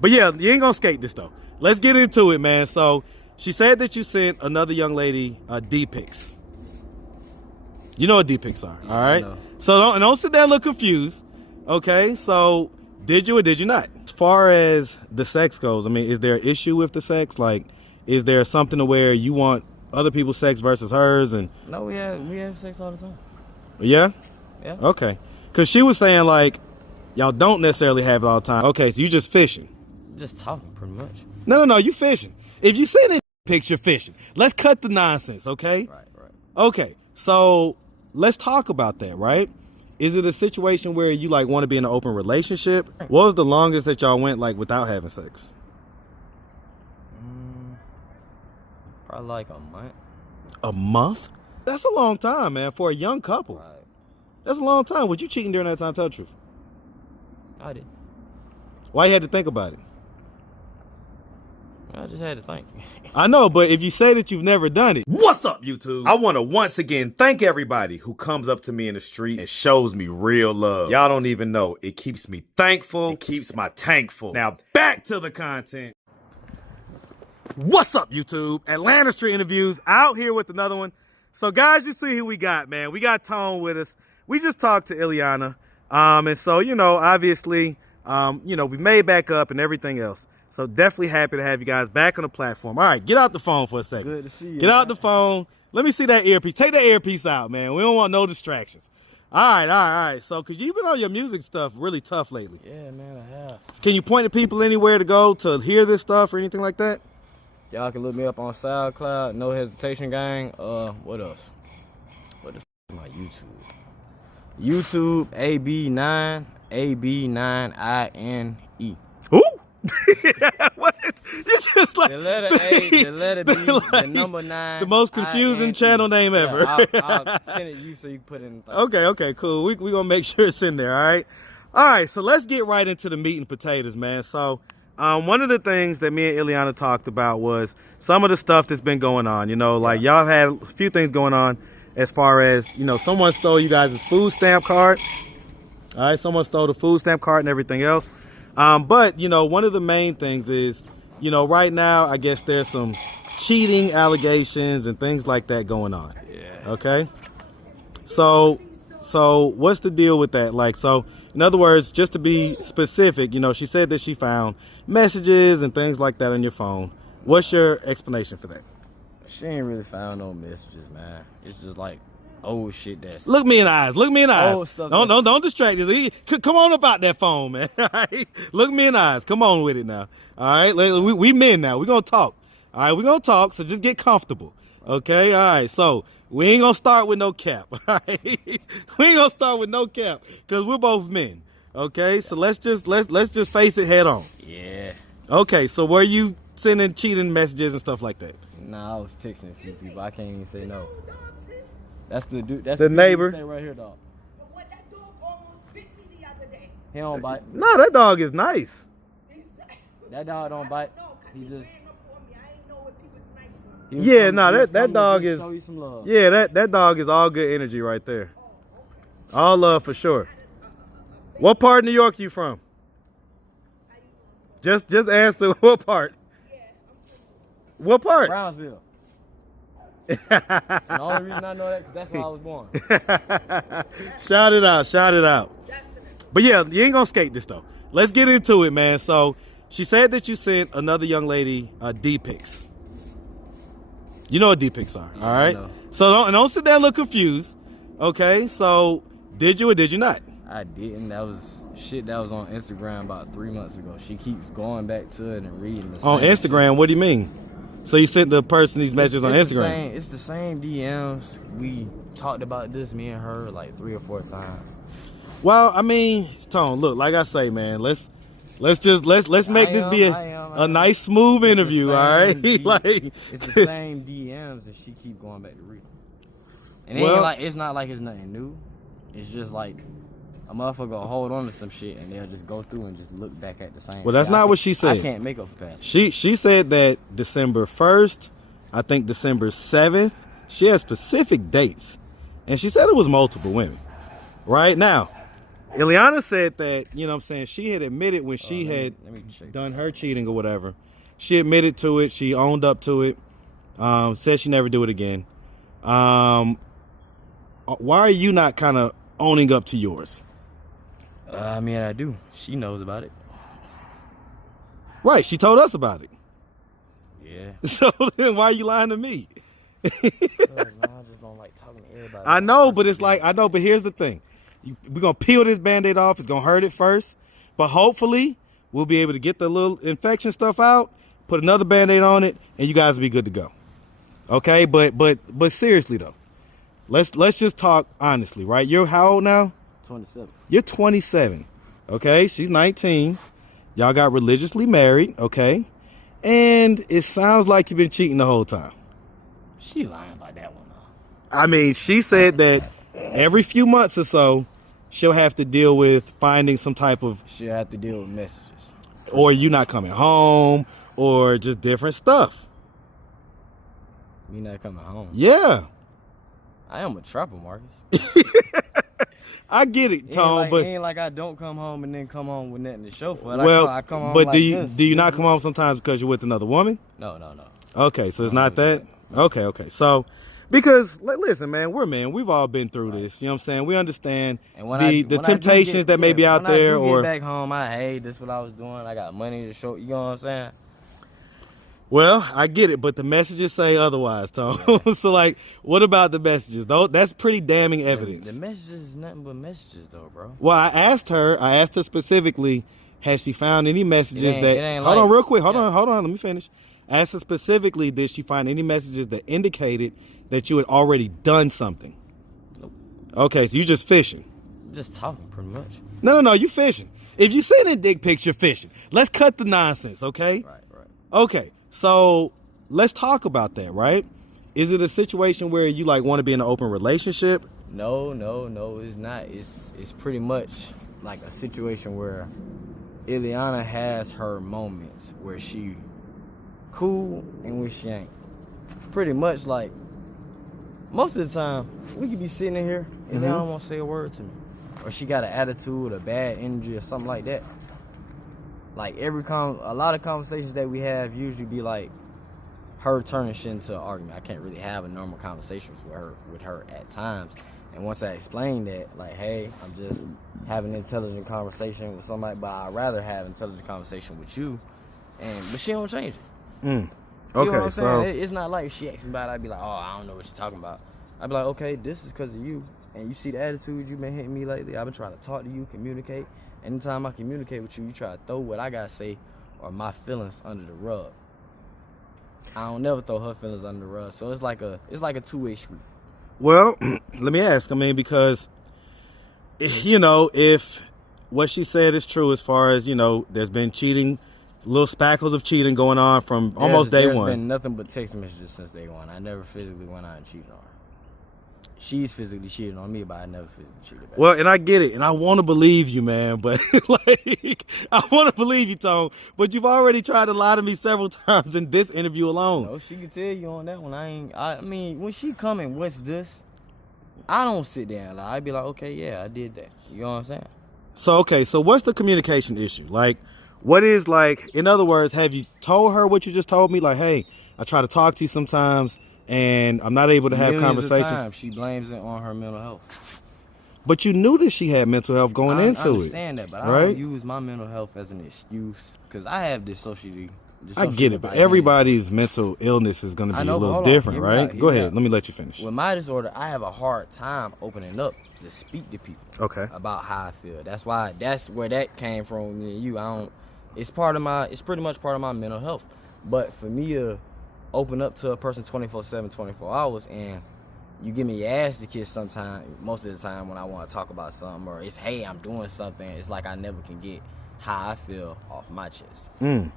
But yeah, you ain't gonna skate this though. Let's get into it, man. So she said that you sent another young lady D-pics. You know what D-pics are, all right? So don't sit there and look confused, okay? So did you or did you not? As far as the sex goes, I mean, is there an issue with the sex? Like, is there something to where you want other people's sex versus hers? And no, we have sex all the time. Yeah? Yeah. Okay. Because she was saying, like, y'all don't necessarily have it all the time. Okay, so you just fishing. Just talking, pretty much. No, you fishing. If you send a picture, fishing. Let's cut the nonsense, okay? Right. Okay, so let's talk about that, right? Is it a situation where you, like, want to be in an open relationship? What was the longest that y'all went, like, without having sex? Probably like a month. A month? That's a long time, man, for a young couple. Right. That's a long time. Was you cheating during that time? Tell the truth. I did. Why you had to think about it? I just had to think. I know, but if you say that you've never done it. What's up, YouTube? I want to once again thank everybody who comes up to me in the streets and shows me real love. Y'all don't even know. It keeps me thankful. It keeps my tank full. Now, back to the content. What's up, YouTube? Atlanta Street Interviews out here with another one. So, guys, you see who we got, man. We got Tone with us. We just talked to Ileana. And so, you know, obviously, you know, we made back up and everything else. So definitely happy to have you guys back on the platform. All right, get out the phone for a second. Good to see you. Get out the phone. Let me see that earpiece. Take that earpiece out, man. We don't want no distractions. All right. So, because you've been on your music stuff really tough lately. Yeah, man, I have. Can you point to people anywhere to go to hear this stuff or anything like that? Y'all can look me up on SoundCloud, No Hesitation Gang. What else? What the f is my YouTube? YouTube, AB9INE. Who? What? You just like the letter A, the letter B, the number 9. The most confusing channel name ever. Yeah, I'll send it to you so you can put it in the thing. Okay, cool. We gonna make sure it's in there, all right? So let's get right into the meat and potatoes, man. So one of the things that me and Ileana talked about was some of the stuff that's been going on. You know, like y'all had a few things going on as far as, you know, someone stole you guys' food stamp card. All right, someone stole the food stamp card and everything else. But, you know, one of the main things is, you know, right now, I guess there's some cheating allegations and things like that going on. Yeah. Okay. So what's the deal with that? Like, so in other words, just to be specific, you know, she said that she found messages and things like that on your phone. What's your explanation for that? She ain't really found no messages, man. It's just like old shit that's... Look me in the eyes. Look me in the eyes. Old stuff. Don't distract us. Come on about that phone, man. All right? Look me in the eyes. Come on with it now. All right? We men now. We're going to talk. All right? We're going to talk, so just get comfortable. Okay? All right. So we ain't going to start with no cap. All right? We ain't going to start with no cap because we're both men. Okay? So let's just face it head on. Yeah. Okay. So were you sending cheating messages and stuff like that? Nah, I was texting a few people. I can't even say no. That's the dude. That's the neighbor. Stay right here, dog. But what that dog almost bit me the other day. He don't bite. No, that dog is nice. That dog don't bite. No, He he just. ran up on me. I ain't know if he was nice or not. He was Yeah, coming- no, he was that coming to dog just is. Show you some love. Yeah, that dog is all good energy right there. All love for sure. What part of New York you from? Just answer what part. What part? Brownsville. The only reason I know that because that's where I was born. Shout it out. But yeah, you ain't gonna skate this though. Let's get into it, man. So she said that you sent another young lady D-pics. You know what D-pics are, all right? So don't sit there and look confused. Okay, so did you or did you not? I didn't. That was shit that was on Instagram about 3 months ago. She keeps going back to it and reading the On same Instagram, shit. what do you mean? So you sent the person these messages on Instagram? It's the same DMs. We talked about this, me and her, like 3 or 4 times. Well, I mean, Tone, look, like I say, man, let's make this be a nice, smooth interview, all right? Like, it's the same DMs, and she keep going back to read. And it's not like it's nothing new. It's just like a motherfucker will hold on to some shit, and they'll just go through and just look back at the same. Well, that's not what she said. I can't make up fast. She said that December 1st, I think December 7th. She has specific dates, and she said it was multiple women. Right now, Ileana said that, you know what I'm saying, she had admitted when she let had me check done this her out. cheating or whatever. She admitted to it. She owned up to it. Said she never do it again. Why are you not kind of owning up to yours? I mean, I do. She knows about it. Right. She told us about it. Yeah. So then why are you lying to me? No, I just don't like talking to everybody. I know, but it's like, I know, but here's the thing. We're going to peel this Band-Aid off. It's going to hurt at first. But hopefully, we'll be able to get the little infection stuff out, put another Band-Aid on it, and you guys will be good to go. Okay? But seriously, though, let's just talk honestly, right? You're how old now? 27. You're 27. Okay? She's 19. Y'all got religiously married, okay? And it sounds like you've been cheating the whole time. She lying about that one, though. I mean, she said that every few months or so, she'll have to deal with finding some type of... She'll have to deal with messages. Or you not coming home, or just different stuff. Me not coming home. Yeah. I am a trapper, Marcus. I get it, Tone, but... It ain't like I don't come home and then come home with nothing to show for it. Well, I come home but like do you this. do you not come home sometimes because you're with another woman? No. Okay, so it's not that? Okay. So, because, listen, man, we're men. We've all been through this. You know what I'm saying? We understand And the temptations that may be out there. When I Or get back home, hey, this is what I was doing. I got money to show. You know what I'm saying? Well, I get it, but the messages say otherwise, Tone. Yeah. So, like, what about the messages? Though that's pretty damning evidence. The messages is nothing but messages, though, bro. Well, I asked her specifically, has she found any messages that... Hold on real quick. Hold on. Let me finish. I asked her specifically, did she find any messages that indicated that you had already done something? Nope. Okay, so you just fishing. Just talking, pretty much. No, you fishing. If you send a dick pic, you're fishing. Let's cut the nonsense, okay? Right. Okay, so let's talk about that, right? Is it a situation where you like want to be in an open relationship? No, it's not. It's pretty much like a situation where Ileana has her moments where she cool and when she ain't. Pretty much like most of the time we could be sitting in here and Ileana won't say a word to me, or she got an attitude, a bad energy, or something like that. Like a lot of conversations that we have usually be like her turning shit into an argument. I can't really have a normal conversation with her at times. And once I explain that, like, hey, I'm just having an intelligent conversation with somebody, but I'd rather have an intelligent conversation with you. But she don't change it. Okay, you know what I'm so saying? It's not like if she asks me about it, I'd be like, oh, I don't know what you're talking about. I'd be like, okay, this is because of you. And you see the attitude you've been hitting me lately. I've been trying to talk to you, communicate. Anytime I communicate with you, you try to throw what I gotta say or my feelings under the rug. I don't never throw her feelings under the rug. So it's like a two-way street. well, let me ask. I mean, because you know, if what she said is true, as far as, you know, there's been cheating, little spackles of cheating going on from almost day one. There's been nothing but text messages since day one. I never physically went out and cheated on her. She's physically cheated on me, but I never physically cheated back. Well, and I get it, and I want to believe you, man, but like, I want to believe you, Tone, but you've already tried to lie to me several times in this interview alone. No, she can tell you on that one. I mean, when she come and what's this, I don't sit there and lie. I be like, okay, yeah, I did that. You know what I'm saying? So, okay, so what's the communication issue? Like, what is, like, in other words, have you told her what you just told me? Like, hey, I try to talk to you sometimes, and I'm not able to have conversations. Of times, she blames it on her mental health. But you knew that she had mental health going into it. I understand that, but right? I don't use my mental health as an excuse because I have dissociative. I get it, but everybody's mental illness is going to be a little different, right? Go ahead. Let me let you finish. With my disorder, I have a hard time opening up to speak to people about how I feel. That's where that came from with me and you. It's pretty much part of my mental health. But for me to open up to a person 24/7, 24 hours, and you give me your ass to kiss sometime, most of the time when I want to talk about something, or it's, hey, I'm doing something, it's like I never can get how I feel off my chest.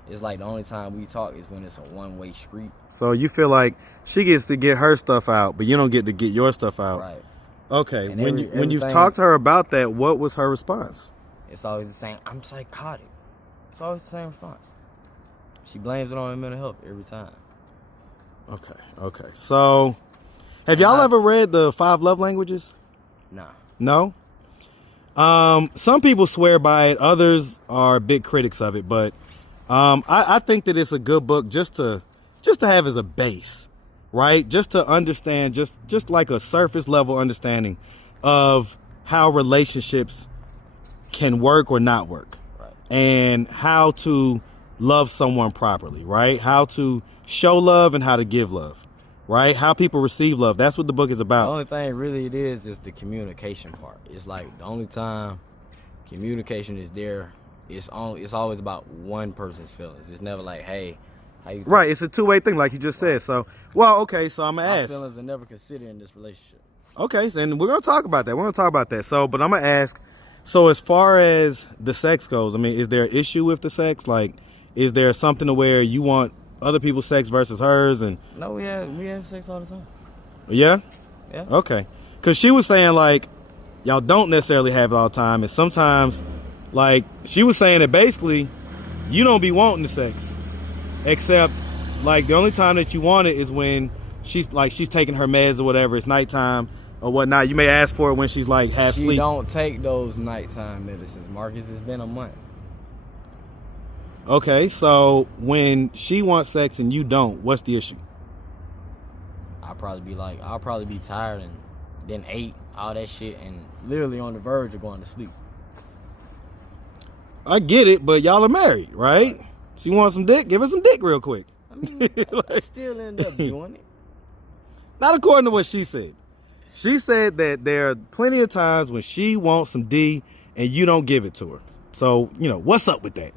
It's like the only time we talk is when it's a one-way street. So you feel like she gets to get her stuff out, but you don't get to get your stuff out. Right. Okay. And when you've talked to her about that, what was her response? It's always the same. I'm psychotic. It's always the same response. She blames it on her mental health every time. Okay. So, have y'all ever read the 5 love languages? Nah. No? Some people swear by it. Others are big critics of it. But I think that it's a good book just to have as a base, right? Just to understand, just like a surface level understanding of how relationships can work or not work, Right. and how to love someone properly, right? How to show love and how to give love, right? How people receive love. That's what the book is The about. only thing really it is the communication part. It's like the only time communication is there, it's always about one person's feelings. It's never like, hey, how you Right, it's a two-way thing, like you just said. So, well, okay, so I'm gonna my ask. feelings are never considered in this relationship. Okay, so, and we're gonna talk about that. So, but I'm gonna ask. So, as far as the sex goes, I mean, is there an issue with the sex? Like, is there something to where you want other people's sex versus hers? And No, we have sex all the time. yeah, Yeah. okay, because she was saying like y'all don't necessarily have it all the time, and sometimes, like she was saying that basically you don't be wanting the sex, except like the only time that you want it is when she's taking her meds or whatever. It's nighttime or whatnot. You may ask for it when she's like half She asleep. don't take those nighttime medicines, Marcus. It's been a month. Okay, so when she wants sex and you don't, what's the issue? I'll probably be tired and then ate all that shit and literally on the verge of going to sleep. I get it, but y'all are married, right? She wants some dick. Give her some dick real quick. I mean, I still end up doing it. Not according to what she said. She said that there are plenty of times when she wants some D and you don't give it to her. So, what's up with that?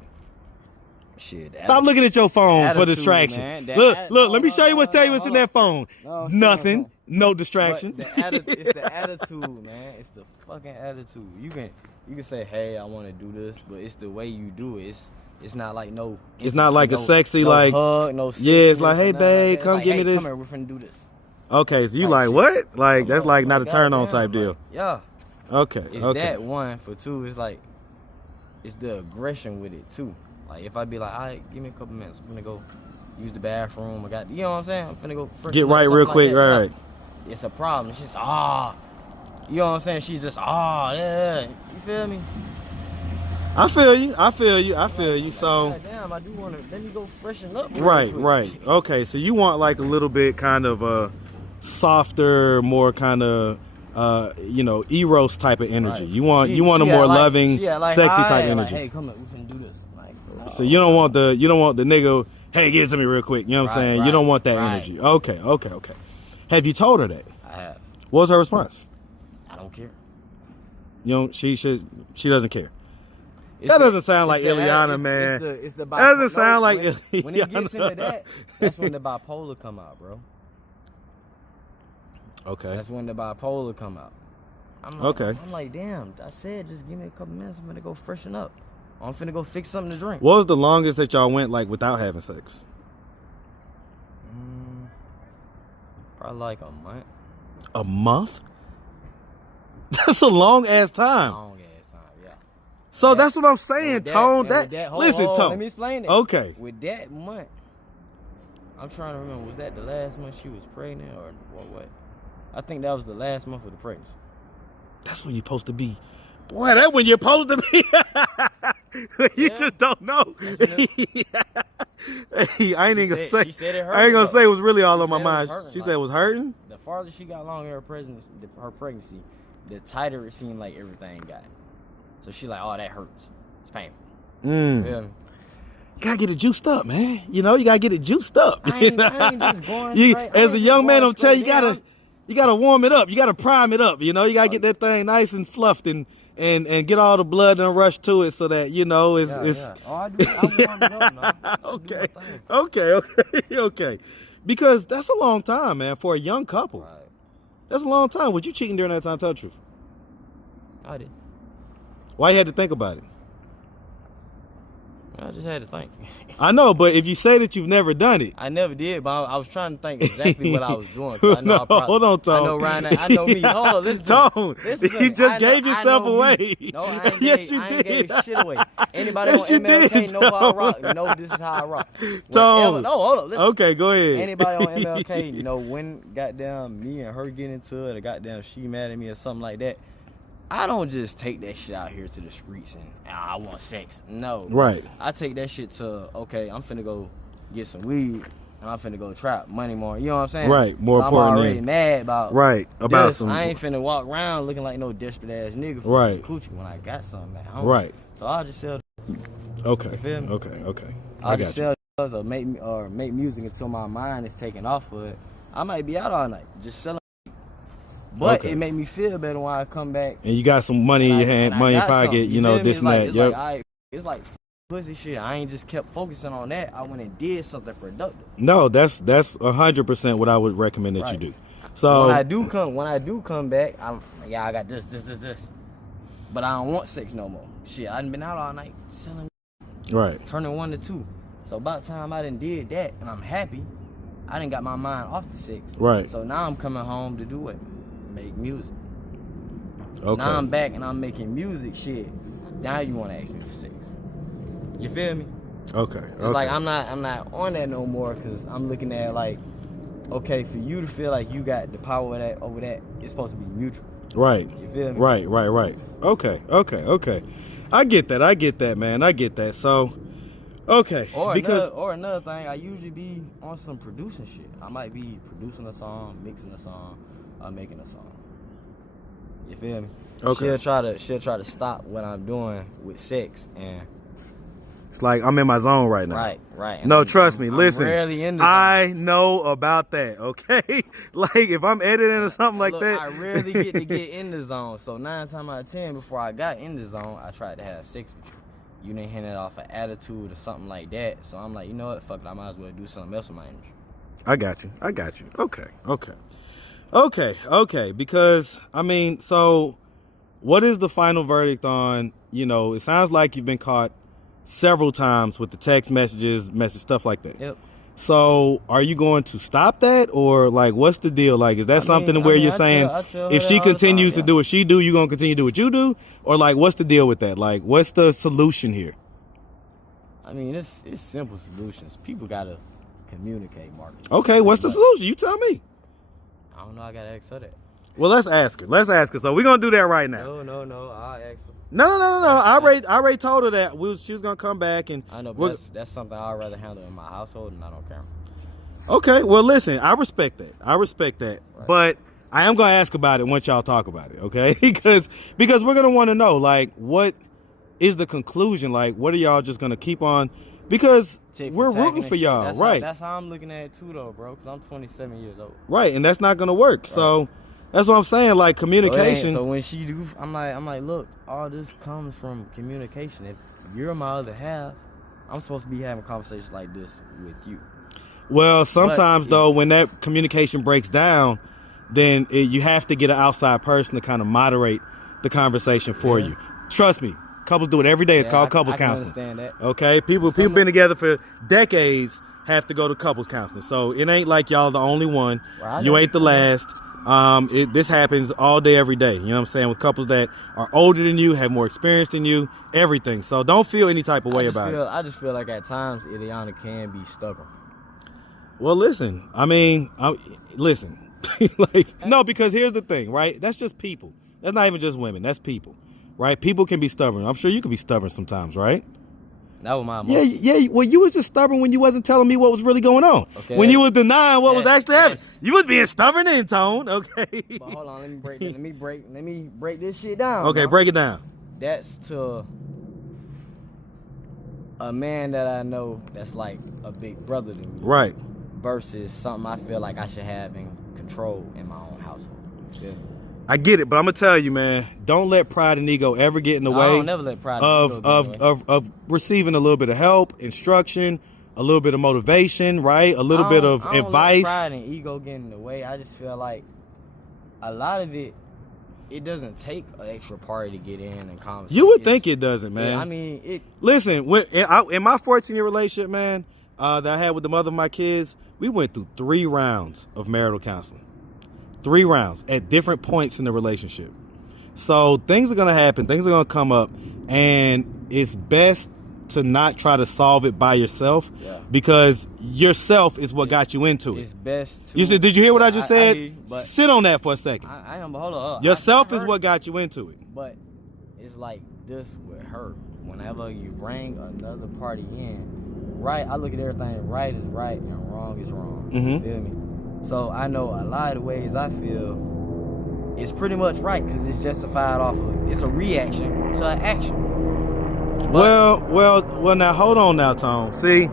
Shit. Stop looking at your phone for attitude, distraction. man. Look, let me show you tell you what's in that phone. No, Nothing. No distraction. But it's the attitude, man. It's the fucking attitude. You can say, hey, I want to do this, but it's the way you do it. It's not like no. It's not like a sexy, no like hug, no. Yeah, it's like, hey babe, come give me this. Come here, we're finna do this. Okay, so you Like, like what? Like that's like not a God turn on damn, type deal. like, yeah. Okay. It's Okay. that one. For two, it's like it's the aggression with it too. Like if I be like, all right, give me a couple minutes, I'm finna go use the bathroom. You know what I'm saying? I'm finna go Get right real quick. Like Right. It's a problem. It's just you know what I'm saying? She's just yeah. You feel me? I feel you. So God damn, I do want to. Let me go freshen up. real right. quick. Okay, so you want like a little bit kind of softer, more kind of eros type of energy. Right. You want She a more had like- loving, she had like, sexy "Hi," type like, energy. hey, come on, we can do this. Like, no. So you don't want the nigga, hey, give it to me real quick. You know what I'm saying? You don't want that right. energy. Okay. Have you told her that? I have. What was her response? I don't care. She doesn't care. It's That the- doesn't sound like it's the- Ileana, it's- man. It's the That doesn't sound like when it gets Ileana. into that, that's when the bipolar come out, bro. Okay. That's when the bipolar come out. Okay. I'm like, damn. I said, just give me a couple minutes. I'm gonna go freshen up. I'm finna go fix something to drink. What was the longest that y'all went like without having sex? Probably like a month. A month? That's a long ass time. Long ass time, yeah. So That- that's what I'm saying, With Tone. and with hold Listen, on, Tone. Let me explain it. Okay. With that month, I'm trying to remember. Was that the last month she was pregnant or what? I think that was the last month of the pregnancy. That's when you're supposed to be. Boy, that's when you're supposed to be. You Yeah. just don't know. Hey, I ain't even gonna say. She said it hurt. I ain't gonna though. say it was really all She on my said it was mind. hurting, She like- said it was hurting. The farther she got along in her pregnancy, the tighter it seemed like everything got. So she like, oh, that hurts. It's painful. Mm. You feel me? You gotta get it juiced up, man. You gotta get it juiced up. I ain't just going You, straight- I as ain't a just young man, going I'm telling you, straight you gotta warm it up. You gotta prime it up. You gotta get that thing nice and fluffed and get all the blood and rush to it so that it's. Yeah. Oh, I do. I warm it up now. I do my thing. Okay. Because that's a long time, man, for a young couple. Right. That's a long time. Was you cheating during that time? Tell the truth. I did. Why you had to think about it? I just had to think. I know, but if you say that you've never done it. I never did, but I was trying to think exactly what I was doing. 'Cause I know No, hold on, Tone. I know Ryan. I know me. Hold on, listen. to me. Tone, Listen to you me. just I gave know yourself me. away. No, I ain't Yes, gave, you I ain't did. gave shit away. Anybody Yes, on you MLK did, know how I Tone. rock. Know this is how I rock. Tone. No, hold on. Listen. Okay, go ahead. Anybody on MLK, when goddamn me and her get into it, or goddamn she mad at me or something like that, I don't just take that shit out here to the streets and I want sex. No. Right. I take that shit to, okay, I'm finna go get some weed and I'm finna go trap money more. You know what I'm saying? Right. More I'm important. already mad about about this. I ain't finna walk around looking like no desperate ass nigga for right. coochie when I got something at home. Right. So I'll just sell. Okay. You feel me? Okay. I'll just sell or make music until my mind is taken off of it. I might be out all night just selling. But it made me feel better when I come back. And you got some money in your hand, money in your pocket, you know, this and that. Yep. It's like pussy shit. I ain't just kept focusing on that. I went and did something productive. No, that's 100% what I would recommend that you do. So when I do come back, I got this. But I don't want sex no more. Shit, I done been out all night selling. Right. Turning 1 to 2. So about time I done did that and I'm happy, I done got my mind off the sex. Right. So now I'm coming home to do what? Make music. Okay. Now I'm back and I'm making music shit. Now you want to ask me for sex. You feel me? Okay. It's like I'm not on that no more because I'm looking at like, okay, for you to feel like you got the power over that, it's supposed to be mutual. Right. You feel me? Right. Okay. I get that, man. I get that. So, okay. Or another thing, I usually be on some producing shit. I might be producing a song, mixing a song, or making a song. You feel me? Okay. She'll try to stop what I'm doing with sex and it's like I'm in my zone right now. Right. No, trust me. I'm listen, rarely in the I know about that. Okay, like if I'm editing or something like that, I rarely get to get in the zone. So 9 times out of 10, before I got in the zone, I tried to have sex with you. You didn't hit it off an attitude or something like that. So I'm like, you know what? Fuck it. I might as well do something else with my energy. I got you. Okay. Because I mean, so what is the final verdict on? You know, it sounds like you've been caught several times with the text messages, stuff like that. Yep. So are you going to stop that, or like what's the deal? Like, is that something where you're saying if she continues to do what she do, you're gonna continue to do what you do, or like what's the deal with that? Like, what's the solution here? I mean, it's simple solutions. People gotta communicate, Mark. Okay, what's the solution? You tell me. I don't know. I gotta ask her that. Well, let's ask her. So we're gonna do that right now. No. I'll ask her. No. I already told her that she was gonna come back, and I know, but that's something I'd rather handle in my household and not on camera. Okay, well, listen, I respect that. Right. But I am gonna ask about it once y'all talk about it, okay? because we're gonna want to know, like, what is the conclusion? Like, what are y'all just gonna keep on? Because we're rooting for y'all, right? That's how I'm looking at it too, though, bro. Because I'm 27 years old. Right, and that's not gonna work. Right. So. That's what I'm saying, like communication. So when she do, I'm like, look, all this comes from communication. If you're my other half, I'm supposed to be having conversations like this with you. Well, sometimes though, when that communication breaks down, then you have to get an outside person to kind of moderate the conversation for you. Trust me, couples do it every day. It's called couples counseling. I can understand that. Okay, people been together for decades have to go to couples counseling. So it ain't like y'all the only one. Well, you ain't the last. This happens all day, every day. You know what I'm saying? With couples that are older than you, have more experience than you, everything. So don't feel any type of way about it. I just feel like at times Ileana can be stubborn. Well, listen. I mean, listen. No, because here's the thing, right? That's just people. That's not even just women. That's people, right? People can be stubborn. I'm sure you can be stubborn sometimes, right? That was my emotion. Yeah. Well, you was just stubborn when you wasn't telling me what was really going on. Okay. When you was denying what was actually happening. You was being stubborn in tone, okay? But hold on, let me break this shit down. Okay, break it down. That's to a man that I know that's like a big brother to me. Right. Versus something I feel like I should have in control in my own household. Yeah. I get it, but I'm gonna tell you, man, don't let pride and ego ever get in the way. I don't never let pride and ego get in the way. Of receiving a little bit of help, instruction, a little bit of motivation, right? A little bit of advice. Let pride and ego get in the way. I just feel like a lot of it doesn't take an extra party to get in and conversate. You would think it doesn't, man. Yeah, I mean, it. Listen, in my 14-year relationship, man, that I had with the mother of my kids, we went through 3 rounds of marital counseling. 3 rounds at different points in the relationship. So things are going to happen. Things are going to come up. And it's best to not try to solve it by yourself, Yeah. because yourself is what got you into it. It's best to... You said, did you hear what I just said? hear you, but Sit on that for a second. I am, but hold up. Yourself I is heard what it. got you into it. But it's like this with her. Whenever you bring another party in, right, I look at everything, right is right and wrong is wrong. Mhm. You feel me? So I know a lot of the ways I feel is pretty much right because it's justified off of, it's a reaction to an action. But, Well, now hold on now, Tone. See,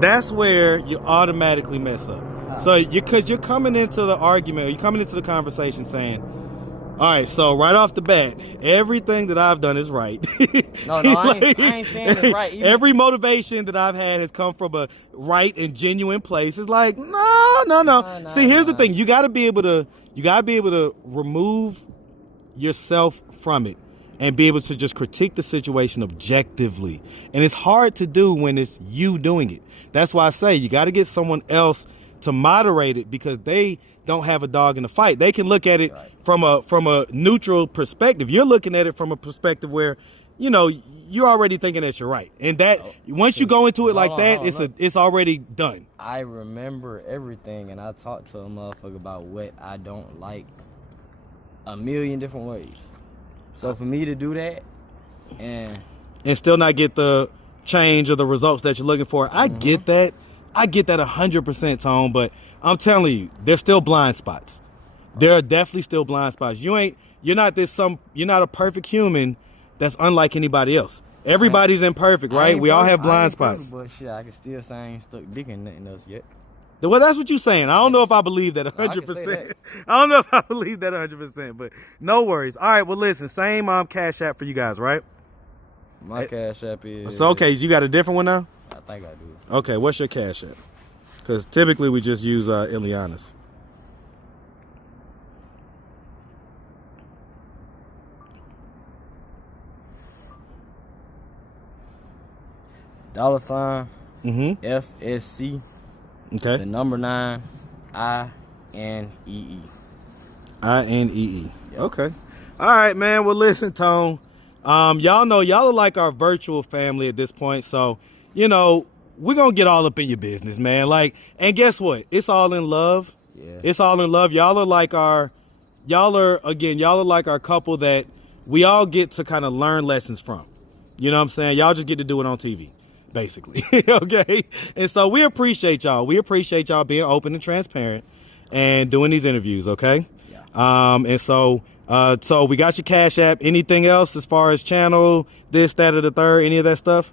that's where you automatically mess up. So because you're coming into the argument, you're coming into the conversation saying, all right, so right off the bat, everything that I've done is right. No, I ain't saying it's right. Even, every motivation that I've had has come from a right and genuine place. It's like, no. See, here's the thing. You gotta be able to remove yourself from it and be able to just critique the situation objectively. And it's hard to do when it's you doing it. That's why I say you gotta get someone else to moderate it, because they don't have a dog in the fight. They can look at it from a neutral perspective. You're looking at it from a perspective where, you know, you're already thinking that you're right. And that once you go into it like that, it's already done. I remember everything, and I talked to a motherfucker about what I don't like a million different ways. So for me to do that and still not get the change or the results that you're looking for, I get that. I get that 100%, Tone, but I'm telling you, there's still blind spots. There are definitely still blind spots. You're not a perfect human that's unlike anybody else. Everybody's imperfect, right? We all have blind spots. But shit, I can still say I ain't stuck dick in nothing else yet. Well, that's what you're saying. I don't know if I believe that 100%. I don't know if I believe that 100%, but no worries. All right, well, listen, same Cash App for you guys, right? My Cash App is... So, okay, you got a different one now? I think I do. Okay, what's your Cash App? Because typically we just use ILIANA'S. $, FSC, Okay. the number 9, INEE. INEE. Yep. Okay. All right, man. Well, listen, Tone. Y'all know y'all are like our virtual family at this point. So, you know, we're going to get all up in your business, man. Like, and guess what? It's all in love. Yeah. It's all in love. Y'all are like our couple that we all get to kind of learn lessons from. You know what I'm saying? Y'all just get to do it on TV, basically. Okay? And so we appreciate y'all. We appreciate y'all being open and transparent and doing these interviews, okay? Yeah. And so we got your Cash App. Anything else as far as channel, this, that, or the third, any of that stuff?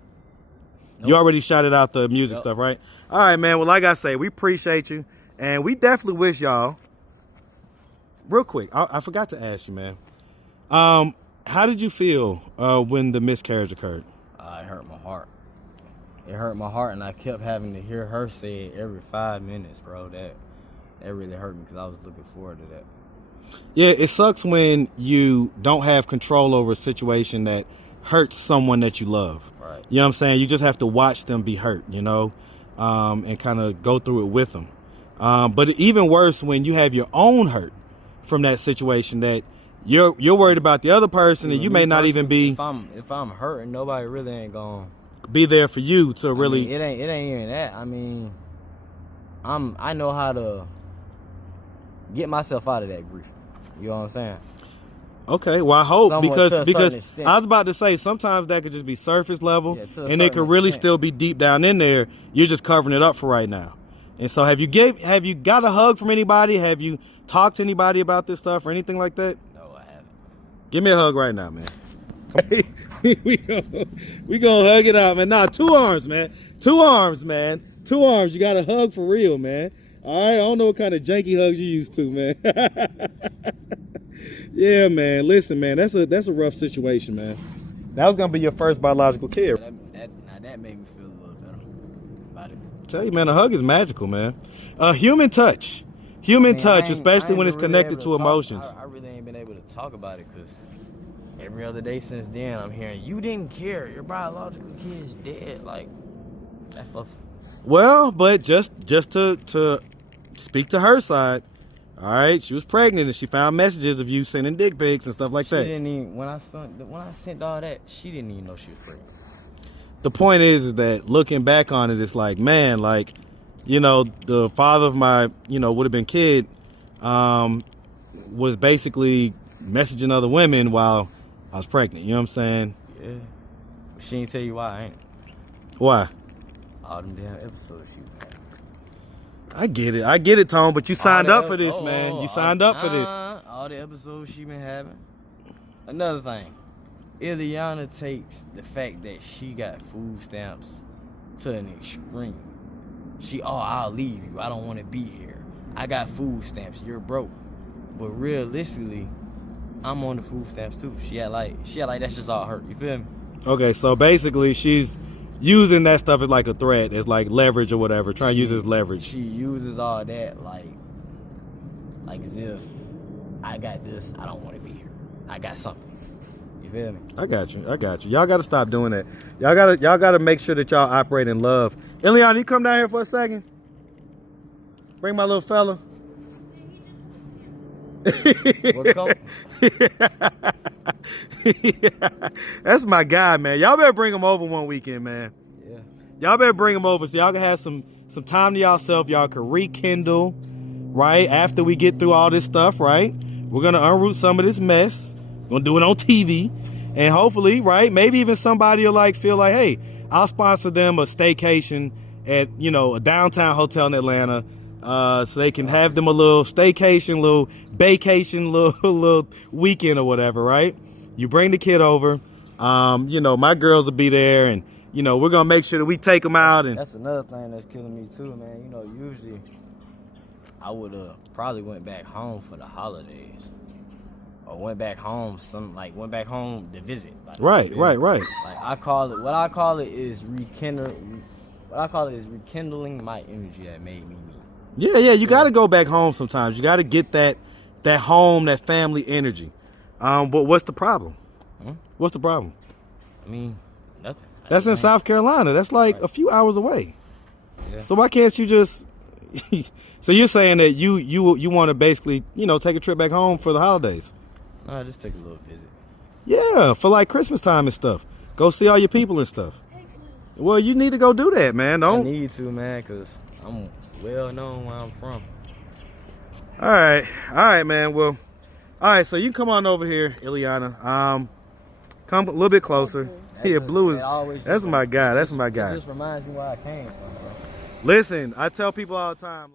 Nope. You already shouted out the music stuff, right? All right, man. Well, like I say, we appreciate you. And we definitely wish y'all, real quick, I forgot to ask you, man. How did you feel when the miscarriage occurred? It hurt my heart. It hurt my heart, and I kept having to hear her say it every 5 minutes, bro. That really hurt me because I was looking forward to that. Yeah, it sucks when you don't have control over a situation that hurts someone that you love. Right. You know what I'm saying? You just have to watch them be hurt, you know, and kind of go through it with them. But even worse when you have your own hurt from that situation that you're worried about the other person, and you may not even be. If I'm hurting, nobody really ain't gonna be there for you to really. I mean, it ain't even that. I mean, I know how to get myself out of that grief. You know what I'm saying? Okay, well I hope Somewhat, because I was about to say sometimes that could just be surface level, and it could really still be deep down in there. You're just covering it up for right now. And so have you got a hug from anybody? Have you talked to anybody about this stuff or anything like that? No, I haven't. Give me a hug right now, man. we gonna hug it out, man. Nah, 2 arms, man. 2 arms, man. 2 arms. You got a hug for real, man. All right, I don't know what kind of janky hugs you used to, man. Yeah, man. Listen, man, that's a rough situation, man. That was gonna be your first biological kid. That made me feel a little better about it. Tell you, man, a hug is magical, man. Human touch, especially when it's connected to emotions. I really ain't been able to talk about it because every other day since then, I'm hearing you didn't care. Your biological kid is dead. Like that fuck. Well, but just to speak to her side. All right, she was pregnant and she found messages of you sending dick pics and stuff like that. She didn't even when I sent all that. She didn't even know she was pregnant. the point is that looking back on it, it's like, man, like, you know, the father of my, you know, would have been kid, was basically messaging other women while I was pregnant. You know what I'm saying? Yeah. She ain't tell you why, ain't it? Why? All them damn episodes she was having. I get it, Tone, but you signed up for this, man. You signed up for this. All the episodes she been having. Another thing, Ileana takes the fact that she got food stamps to an extreme. I'll leave you. I don't want to be here. I got food stamps. You're broke. But realistically, I'm on the food stamps too. She had like that's just all her. You feel me? Okay, so basically she's using that stuff as like a threat, as like leverage or whatever, trying to use it as leverage. She uses all that like as if I got this, I don't want to be here. I got something. You feel me? I got you. Y'all gotta stop doing that. Y'all gotta make sure that y'all operate in love. Ileana, you come down here for a second. Bring my little fella. What color? Yeah, that's my guy, man. Y'all better bring him over one weekend, man. Yeah. Y'all better bring him over so y'all can have some time to yourself. Y'all can rekindle, right? After we get through all this stuff, right? We're gonna unroot some of this mess. We're gonna do it on TV, and hopefully, right? Maybe even somebody will like feel like, hey, I'll sponsor them a staycation at, you know, a downtown hotel in Atlanta. So they can have them a little staycation, little vacation, little weekend or whatever, right? You bring the kid over, you know, my girls will be there, and, you know, we're gonna make sure that we take them out. And that's another thing that's killing me too, man. You know, usually I would probably went back home for the holidays, or went back home to visit. Like, right. Like what I call it is rekindling my energy that made me me. Yeah, you got to go back home sometimes. You got to get that home, that family energy. But what's the problem? What's the problem? I mean, nothing. That's in South Carolina. That's like a few hours away. Yeah. So why can't you just? So you're saying that you want to basically, you know, take a trip back home for the holidays? No, just take a little visit. Yeah, for like Christmas time and stuff. Go see all your people and stuff. Well, you need to go do that, man. I need to, man, because I'm well known where I'm from. All right, man. Well, all right. So you come on over here, Ileana. Come a little bit closer. Yeah, Blue is. That's my guy. That's my guy. It just reminds me where I came from, bro. Listen, I tell people all the time.